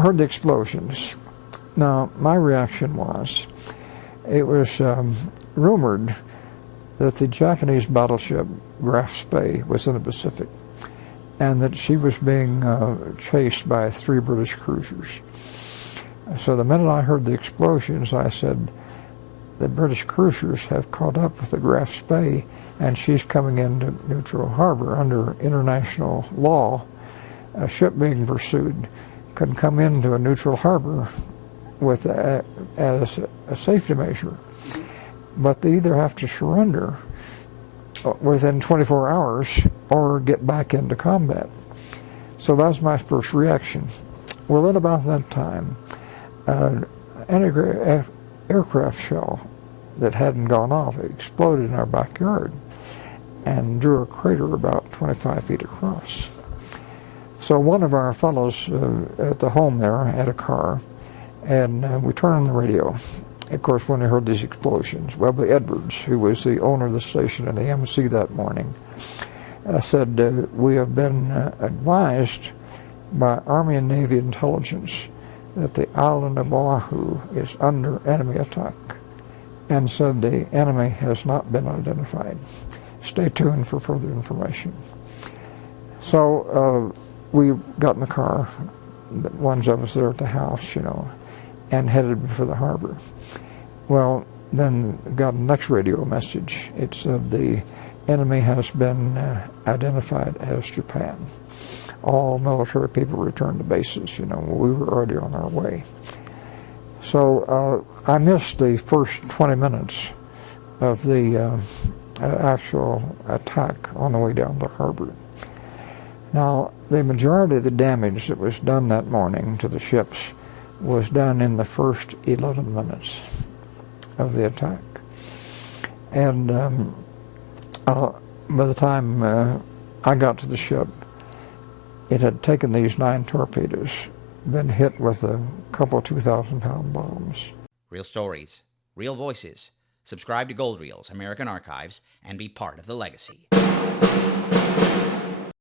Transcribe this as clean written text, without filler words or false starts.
heard the explosions. Now, my reaction was, it was rumored that the Japanese battleship Graf Spee was in the Pacific, and that she was being chased by 3 British cruisers. So the minute I heard the explosions, I said, the British cruisers have caught up with the Graf Spee, and she's coming into neutral harbor. Under international law, a ship being pursued can come into a neutral harbor with as a safety measure, but they either have to surrender within 24 hours or get back into combat. So that was my first reaction. Well, at about that time, an aircraft shell that hadn't gone off exploded in our backyard and drew a crater about 25 feet across. So one of our fellows at the home there had a car, and we turned on the radio. Of course, when we heard these explosions, Webley Edwards, who was the owner of the station and the MC that morning, said, we have been advised by Army and Navy intelligence that the island of Oahu is under enemy attack, and said the enemy has not been identified. Stay tuned for further information. So we got in the car, the ones of us there at the house, and headed for the harbor. Well, then got a next radio message. It said the enemy has been identified as Japan. All military people returned to bases. We were already on our way. So I missed the first 20 minutes of the actual attack on the way down the harbor. Now, the majority of the damage that was done that morning to the ships was done in the first 11 minutes of the attack. And by the time I got to the ship, it had taken these 9 torpedoes, been hit with a couple of 2,000-pound bombs. Real stories, real voices. Subscribe to Gold Reels, American Archives, and be part of the legacy.